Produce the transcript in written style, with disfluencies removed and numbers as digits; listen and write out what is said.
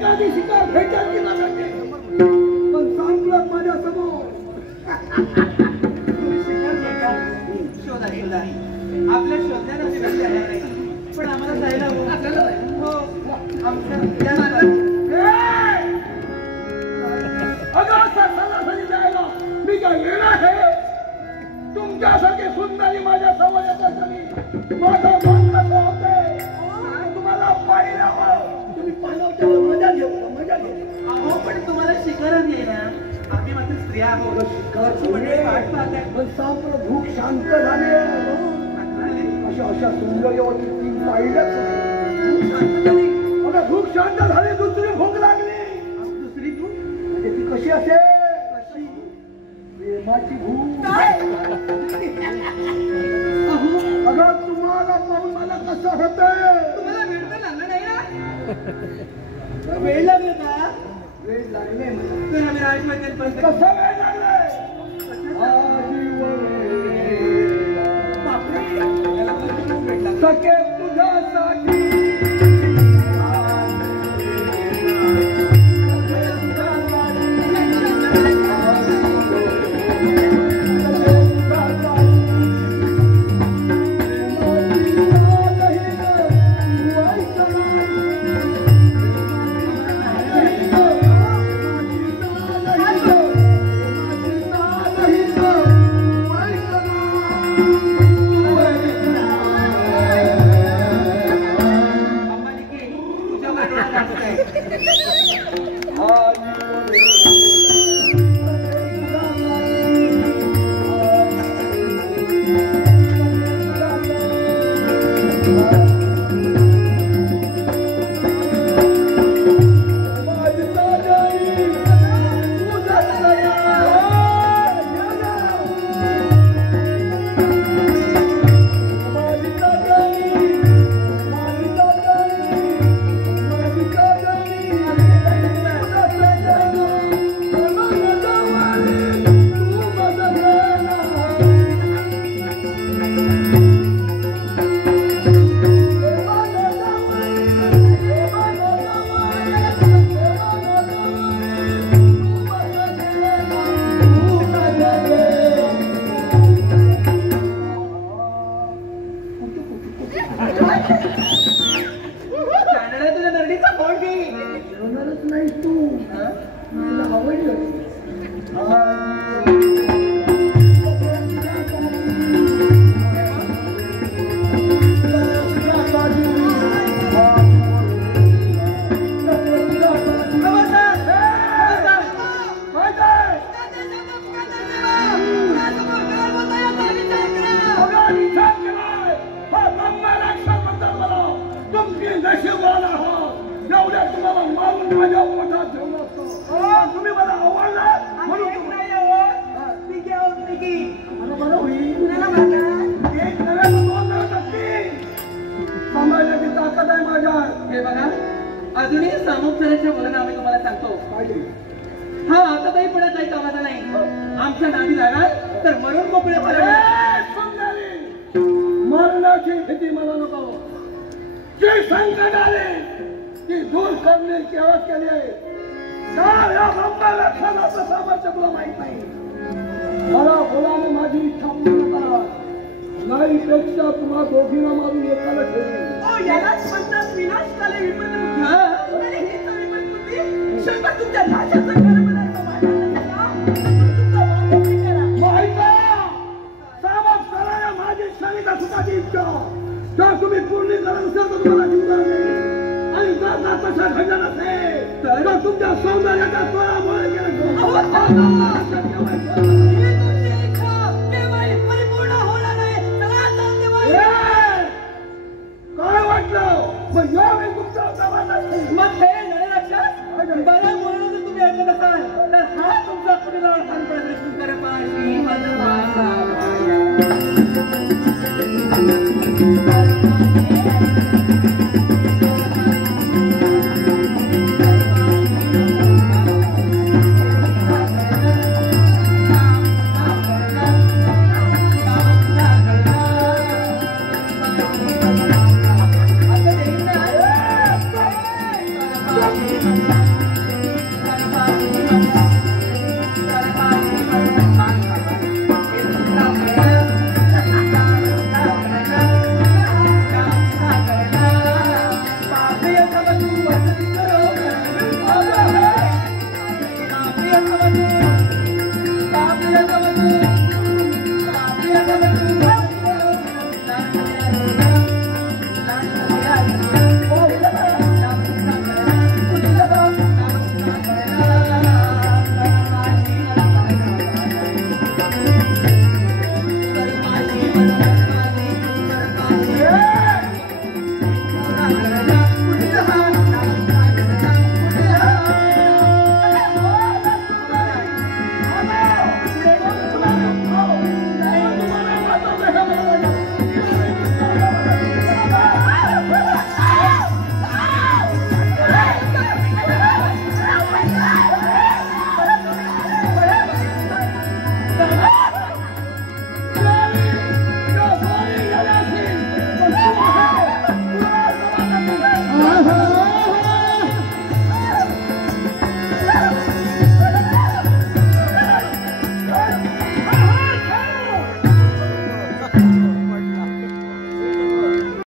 एखादी शिकार भेटेल की नाही पण सांगलं माझ्या समोर शोधा शोधा आपल्या शोधण्याला पण आम्हाला जायला हो जायला मी काय येणार आहे तुमच्यासारखे सुंदरी माझ्या समोर येतात माझं मन कसं होते तुम्हाला पाहिल्यावर तुम्ही पाहिल्यावर मजा घेऊ अहो पण तुम्हाला शिकारच येणार आम्ही मात्र स्त्रिया आहोत शिकारची मंडळी वाट पाहताय पण सापड भूक शांत झाली अशा सुंदरवती ती पाहिलंच भूक शांत झाली अगं भूक शांत झाली दुसरी भूक लागली दुसरी भूक म्हणजे ती कशी असेल कशी प्रेमाची भूक अगं तुम्हाला पाहून मला कसं होतंय तुम्हाला वेळ तर लागला नाही ना वेळ लागला का वेळ लागले तर आम्ही राजवाड्यात कसा वेळ लागलाय सखे तुझ्यासाठी अजूनही सामुख्याच्या बोलणं आम्ही तुम्हाला सांगतो हा आता काही पुढे काही कामाचा नाही आमच्या नादी लागाल तर मरून मोकळे मरणाची भीती मला नको जे संकट आले ती दूर करण्याची आवाज केली आहे या ब्रह्मलक्षणाचं सामर्थ्य तुला माहित नाही मला बोलाने माझी इच्छा पूर्ण करा नाही पेक्षा तुम्हा दोघींना मारून एकाला ठेवली यालाच म्हणतात विनाशकाले विपद तुमच्या भाषेचं माझी सविता सुखाची इच्छा जर तुम्ही पूर्ण करत असेल तर तुम्हाला जीवदान नाही आणि जर तसा घडला नसेल तर तुमच्या सौंदर्याचा तोडामोड काय वाटलं मग मी तुमचा मग हे बऱ्या बोलणं जर तुम्ही ऐकत असाल तर हा तुमचा पुढील सुंदर नको.